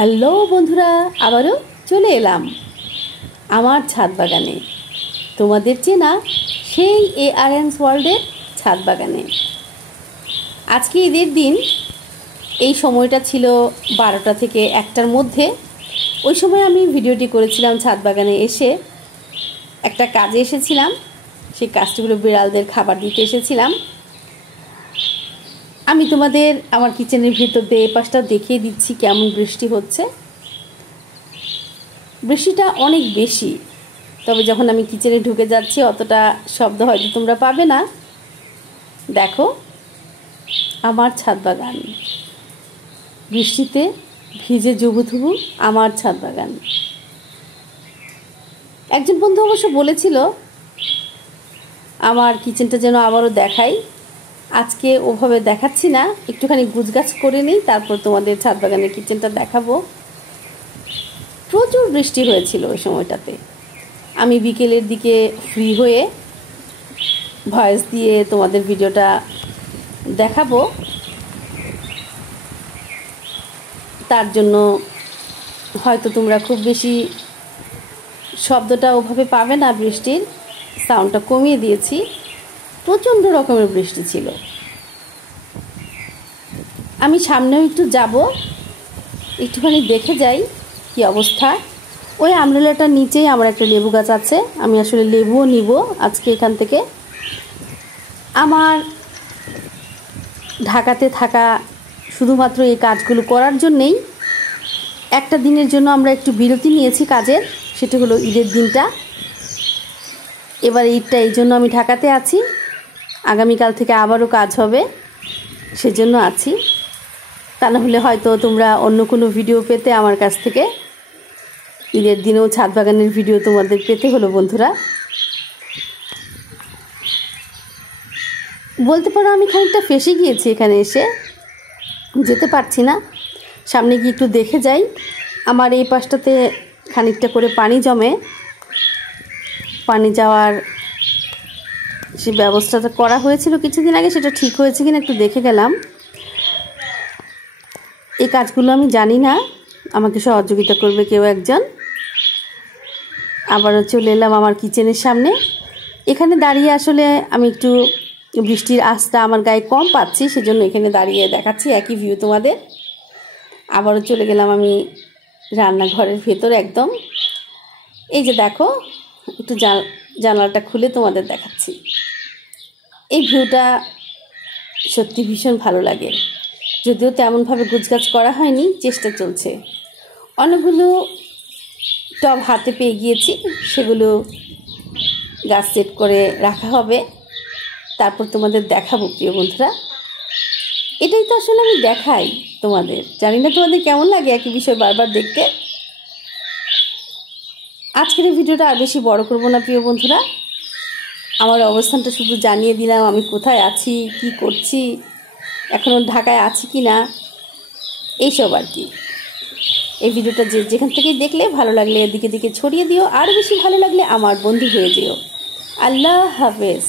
Hello বন্ধুরা, আবারও চলে এলাম আমার ছাদ বাগানে, তোমাদের চেনা সেই ARN's ওয়ার্ল্ডের ছাদ বাগানে। আজকে ঈদের দিন, এই সময়টা ছিল 12টা থেকে 1টার মধ্যে। ওই সময় আমি ভিডিওটি করেছিলাম ছাদ বাগানে এসে। একটা কাজে এসেছিলাম, সেই কাজটিগুলো বিড়ালদের খাবার দিতে এসেছিলাম। আমি তোমাদের আমার কিচেনের ভিতর দিয়ে এই পাশটা দেখিয়ে দিচ্ছি কেমন বৃষ্টি হচ্ছে। বৃষ্টিটা অনেক বেশি, তবে যখন আমি কিচেনে ঢুকে যাচ্ছি অতটা শব্দ হয়তো তোমরা পাবে না। দেখো আমার ছাদ বাগান, বৃষ্টিতে ভিজে জুবুথুবু আমার ছাদ বাগান। একজন বন্ধু অবশ্য বলেছিল আমার কিচেনটা যেন আবারও দেখাই। আজকে ওভাবে দেখাচ্ছি না, একটুখানি গুছগাছ করে নিই, তারপর তোমাদের ছাদ বাগানের কিচেনটা দেখাবো। প্রচুর বৃষ্টি হয়েছিল ওই সময়টাতে। আমি বিকেলের দিকে ফ্রি হয়ে ভয়েস দিয়ে তোমাদের ভিডিওটা দেখাবো, তার জন্য হয়তো তোমরা খুব বেশি শব্দটা ওভাবে পাবে না, বৃষ্টির সাউন্ডটা কমিয়ে দিয়েছি। প্রচণ্ড রকমের বৃষ্টি ছিল। আমি সামনেও একটু যাব, একটুখানি দেখে যাই কি অবস্থা। ওই আমরেলাটার নিচেই আমার একটা লেবু গাছ আছে, আমি আসলে লেবুও নিব আজকে এখান থেকে। আমার ঢাকাতে থাকা শুধুমাত্র এই কাজগুলো করার জন্যেই একটা দিনের জন্য আমরা একটু বিরতি নিয়েছি কাজের, সেটা হলো ঈদের দিনটা। এবার ঈদটা এই জন্য আমি ঢাকাতে আছি, আগামীকাল থেকে আবারও কাজ হবে, সেজন্য আছি। তা না হলে হয়তো তোমরা অন্য কোনো ভিডিও পেতে আমার কাছ থেকে। ঈদের দিনেও ছাদ বাগানের ভিডিও তোমাদের পেতে হলো বন্ধুরা। বলতে পারো আমি খানিকটা ফেঁসে গিয়েছি এখানে এসে, যেতে পারছি না। সামনে গিয়ে একটু দেখে যাই। আমার এই পাশটাতে খানিকটা করে পানি জমে, পানি যাওয়ার সে ব্যবস্থাটা করা হয়েছিল কিছুদিন আগে, সেটা ঠিক হয়েছে কিনা একটু দেখে গেলাম। এই কাজগুলো আমি জানি না, আমাকে সহযোগিতা করবে কেউ একজন। আবারও চলে এলাম আমার কিচেনের সামনে। এখানে দাঁড়িয়ে আসলে আমি একটু বৃষ্টির আঁচটা আমার গায়ে কম পাচ্ছি, সেজন্য এখানে দাঁড়িয়ে দেখাচ্ছি একই ভিউ তোমাদের। আবারও চলে গেলাম আমি রান্নাঘরের ভেতর একদম। এই যে দেখো, একটু জানালাটা খুলে তোমাদের দেখাচ্ছি। এই ভিউটা সত্যি ভীষণ ভালো লাগে, যদিও তেমনভাবে গুছগাছ করা হয়নি, চেষ্টা চলছে। অনেকগুলো টব হাতে পেয়ে গিয়েছি, সেগুলো গাছ সেট করে রাখা হবে, তারপর তোমাদের দেখাবো প্রিয় বন্ধুরা। এটাই তো আসলে আমি দেখাই তোমাদের, জানি না তোমাদের কেমন লাগে একই বিষয় বারবার দেখতে। আজকের এই ভিডিওটা আর বেশি বড় করব না প্রিয় বন্ধুরা। আমার অবস্থানটা শুধু জানিয়ে দিলাম, আমি কোথায় আছি, কি করছি, এখনও ঢাকায় আছি কি না, এইসব আর কি। এই ভিডিওটা যেখান থেকেই দেখলে ভালো লাগলে এদিকে দিকে ছড়িয়ে দিও, আর বেশি ভালো লাগলে আমার বন্ধু হয়ে যেও। আল্লাহ হাফেজ।